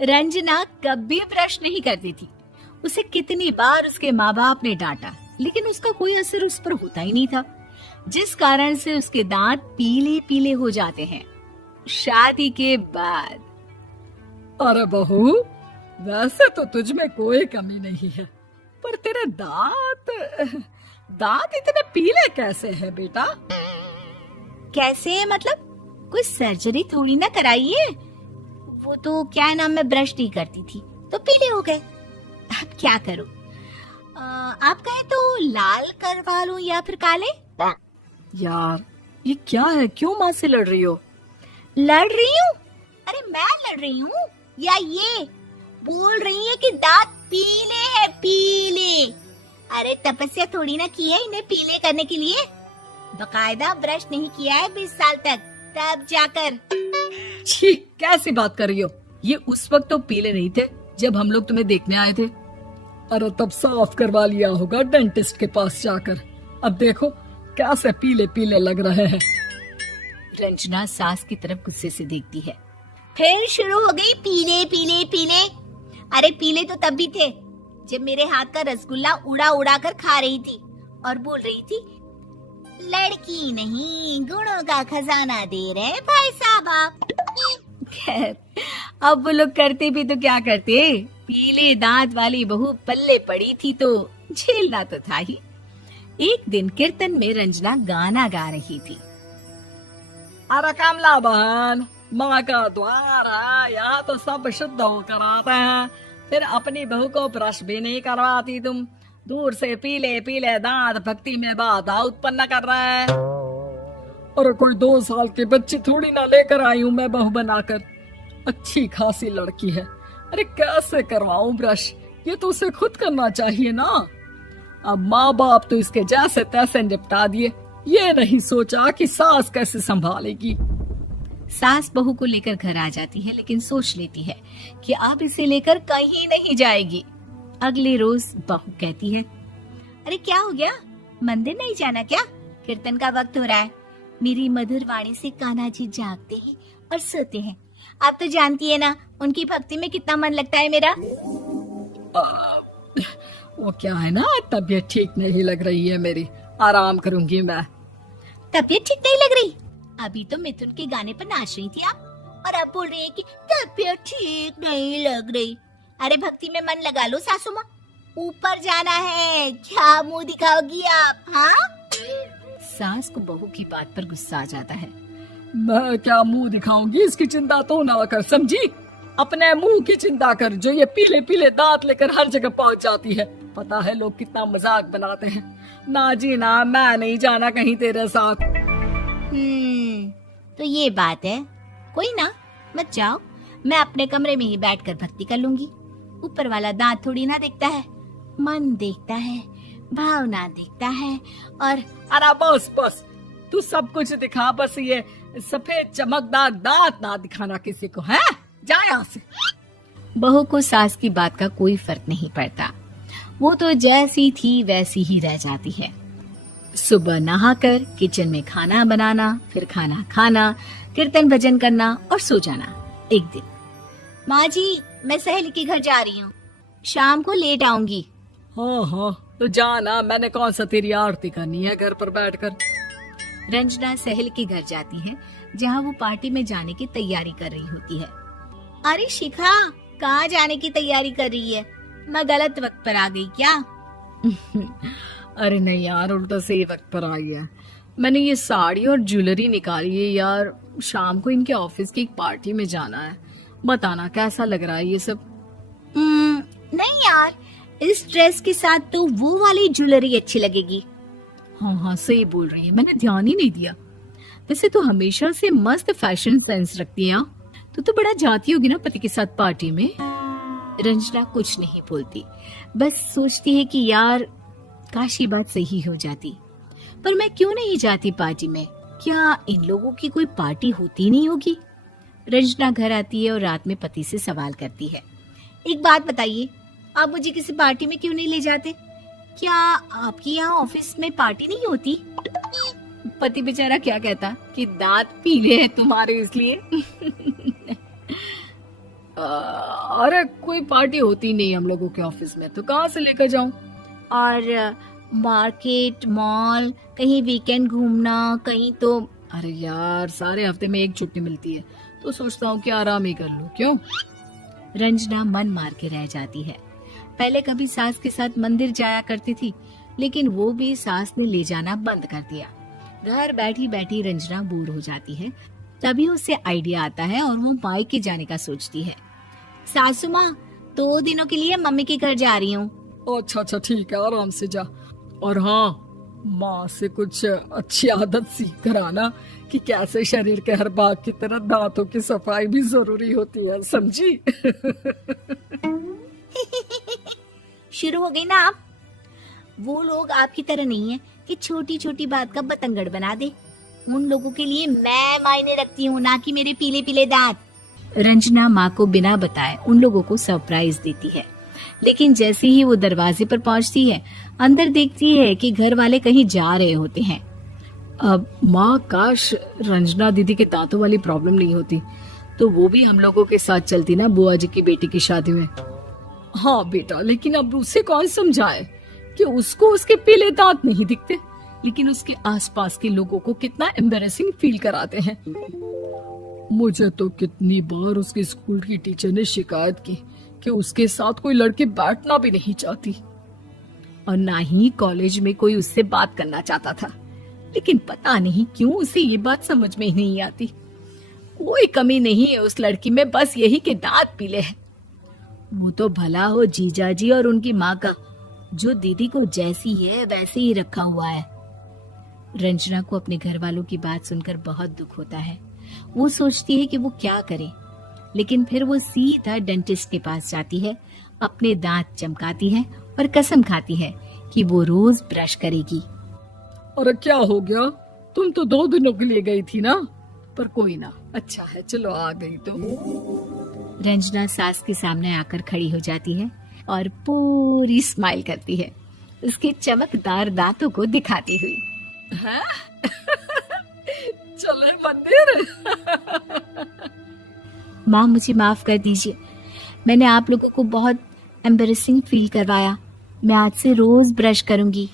रंजना कभी ब्रश नहीं करती थी। उसे कितनी बार उसके माँ बाप ने डांटा, लेकिन उसका कोई असर उस पर होता ही नहीं था, जिस कारण से उसके दांत पीले पीले हो जाते हैं। शादी के बाद अरे बहू, वैसे तो तुझ में कोई कमी नहीं है, पर तेरे दांत दांत इतने पीले कैसे हैं बेटा? कैसे मतलब? कोई सर्जरी थोड़ी ना कराइए। वो तो क्या नाम, मैं ब्रश नहीं करती थी तो पीले हो गए। अब क्या करूं? आप कहे तो लाल करवा लूं या फिर काले? यार ये क्या है, क्यों माँ से लड़ रही हो? लड़ रही हूँ? अरे मैं लड़ रही हूँ या ये बोल रही है कि दांत पीले हैं, पीले? अरे तपस्या थोड़ी ना की है इन्हें पीले करने के लिए। बकायदा ब्रश नहीं किया है 20 साल तक, तब जाकर। छी, कैसी बात कर रही हो? ये उस वक्त तो पीले नहीं थे जब हम लोग तुम्हें देखने आए थे। अरे तब साफ करवा लिया होगा डेंटिस्ट के पास जाकर। अब देखो कैसे पीले पीले लग रहे हैं। रंजना सास की तरफ गुस्से से देखती है। फिर शुरू हो गई पीले पीले पीले। अरे पीले तो तब भी थे जब मेरे हाथ का रसगुल्ला उड़ा उड़ा कर खा रही थी और बोल रही थी, लड़की नहीं गुणों का खजाना दे रहे भाई साहब आप। खैर, अब वो लोग करते भी तो क्या करते, पीले दांत वाली बहू पल्ले पड़ी थी तो झेलना तो था ही। एक दिन कीर्तन में रंजना गाना गा रही थी। अरे कमला बहन, माँ का द्वार है, यहाँ तो सब शुद्ध होकर आते हैं, फिर अपनी बहू को ब्रश भी नहीं करवाती तुम। दूर से पीले पीले दांत भक्ति में बाधा उत्पन्न कर रहा है। और कोई 2 साल के बच्चे थोड़ी ना लेकर आई हूँ मैं बहू बनाकर। अच्छी खासी लड़की है, अरे कैसे करवाऊं ब्रश? ये तो उसे खुद करना चाहिए ना। अब माँ बाप तो इसके जैसे तैसे निपटा दिए, ये नहीं सोचा कि सास कैसे संभालेगी। सास बहू को लेकर घर आ जाती है, लेकिन सोच लेती है कि अब इसे लेकर कहीं नहीं जाएगी। अगले रोज बहू कहती है, अरे क्या हो गया, मंदिर नहीं जाना क्या? कीर्तन का वक्त हो रहा है। मेरी मधुर वाणी से कान्हा जी जागते हैं और सोते हैं। आप तो जानती है ना उनकी भक्ति में कितना मन लगता है मेरा। वो क्या है ना, तबीयत ठीक नहीं लग रही है मेरी, आराम करूंगी मैं। तबीयत ठीक नहीं लग रही? अभी तो मिथुन के गाने पर नाच रही थी आप, और अब बोल रही है कि तबीयत ठीक नहीं लग रही। अरे भक्ति में मन लगा लो सासू माँ, ऊपर जाना है, क्या मुंह दिखाओगी आप? हाँ? सास को बहू की बात पर गुस्सा आ जाता है। मैं क्या मुंह दिखाऊंगी, इसकी चिंता तो ना कर, समझी? अपने मुंह की चिंता कर, जो ये पीले पीले दांत लेकर हर जगह पहुंच जाती है। पता है लोग कितना मजाक बनाते हैं। ना जी ना, मैं नहीं जाना कहीं तेरे साथ। तो ये बात है। कोई ना, मत जाओ, मैं अपने कमरे में ही बैठकर भक्ति कर लूंगी। ऊपर वाला दांत थोड़ी ना देखता है, मन देखता है, भावना देखता है। और अरे बस बस, तू सब कुछ दिखा, बस ये सफेद चमकदार दांत ना दिखाना किसी को, है? जा यहाँ से। बहू को सास की बात का कोई फर्क नहीं पड़ता, वो तो जैसी थी वैसी ही रह जाती है। सुबह नहाकर किचन में खाना बनाना, फिर खाना खाना, कीर्तन भजन करना और सो जाना। एक दिन, माँ जी मैं सहेली के घर जा रही हूँ, शाम को लेट आऊंगी। हाँ हाँ तो जाना, मैंने कौन सा तेरी आरती करनी है घर पर बैठकर। रंजना सहेली के घर जाती है, जहाँ वो पार्टी में जाने की तैयारी कर रही होती है। अरे शिखा, कहाँ जाने की तैयारी कर रही है? मैं गलत वक्त पर आ गई क्या? अरे नहीं यार, उल्टा सही वक्त पर आई है। मैंने ये साड़ी और ज्वेलरी निकाली है यार, शाम को इनके ऑफिस की एक पार्टी में जाना है। बताना कैसा लग रहा है ये सब? नहीं यार, इस ड्रेस के साथ तो वो वाली ज्वेलरी अच्छी लगेगी। हाँ हाँ सही बोल रही है, मैंने ध्यान ही नहीं दिया। वैसे तो हमेशा से मस्त फैशन सेंस रखती है। तो बड़ा जाती होगी ना पति के साथ पार्टी में। रंजना कुछ नहीं बोलती, बस सोचती है कि यार काश ये बात सही हो जाती, पर मैं क्यों नहीं जाती पार्टी में? क्या इन लोगों की कोई पार्टी होती नहीं होगी? रंजना घर आती है और रात में पति से सवाल करती है, एक बात बताइए, आप मुझे किसी पार्टी में क्यों नहीं ले जाते? क्या आपके यहाँ ऑफिस में पार्टी नहीं होती? पति बेचारा क्या कहता कि दांत पीले हैं तुम्हारे इसलिए। अरे कोई पार्टी होती नहीं हम लोगों के ऑफिस में, तो कहाँ से लेकर जाऊं? और मार्केट, मॉल, कहीं वीकेंड घूमना, कहीं तो। अरे यार, सारे हफ्ते में एक छुट्टी मिलती है, तो सोचता हूँ कि आराम ही कर लूं। क्यों? रंजना मन मार के रह जाती है। पहले कभी सास के साथ मंदिर जाया करती थी, लेकिन वो भी सास ने ले जाना बंद कर दिया। घर बैठी बैठी रंजना बोर हो जाती है। तभी उसे आइडिया आता है और वो मायके जाने का सोचती है। सासू माँ, 2 दिनों के लिए मम्मी के घर जा रही हूँ। अच्छा ठीक है, आराम से जा। और हाँ, माँ से कुछ अच्छी आदत सीख कर आना कि कैसे शरीर के हर भाग की तरह दांतों की सफाई भी जरूरी होती है, समझी? शुरू हो गई ना आप। वो लोग आपकी तरह नहीं है कि छोटी छोटी बात का बतंगड़ बना दे। उन लोगों के लिए मैं मायने रखती हूँ, ना कि मेरे पीले पीले दांत। रंजना माँ को बिना बताए उन लोगों को सरप्राइज देती है, लेकिन जैसे ही वो दरवाजे पर पहुंचती है, अंदर देखती है कि घर वाले कहीं जा रहे होते हैं। अब माँ, काश रंजना दीदी के दांतों वाली प्रॉब्लम नहीं होती, तो वो भी हम लोगों के साथ चलती ना बुआ जी की बेटी की शादी में। हाँ बेटा, लेकिन अब उसे कौन समझाए कि उसको उसके पीले दांत नहीं दिखते, लेकिन उसके आसपास के लोगों को कितना एम्बैरेसिंग फील कराते हैं। मुझे तो कितनी बार उसके स्कूल की टीचर ने शिकायत की कि उसके साथ कोई लड़की बैठना भी नहीं चाहती, और ना ही कॉलेज में कोई उससे बात करना चाहता था। लेकिन पता नहीं क्यों उसे ये बात समझ में ही नहीं आती। कोई कमी नहीं है उस लड़की में, बस यही कि दांत पीले हैं। वो तो भला हो जीजा जी और उनकी माँ का, जो दीदी को जैसी है वैसे ही रखा हुआ है। रंजना को अपने घर वालों की बात सुनकर बहुत दुख होता है। वो सोचती है कि वो क्या करे, लेकिन फिर वो सीधा डेंटिस्ट के पास जाती है, अपने दांत चमकाती है और कसम खाती है कि वो रोज ब्रश करेगी। अरे क्या हो गया? तुम तो 2 दिनों के लिए गई थी ना, पर कोई ना, अच्छा है, चलो आ गई तो। रंजना सास के सामने आकर खड़ी हो जाती है और पूरी स्माइल करती है, उसके चमकदार दांतों को दिखाती हुई। हैं? चले मंदिर? माँ, मुझे माफ कर दीजिए, मैंने आप लोगों को बहुत एम्बैरेसिंग फील करवाया। मैं आज से रोज ब्रश करूंगी।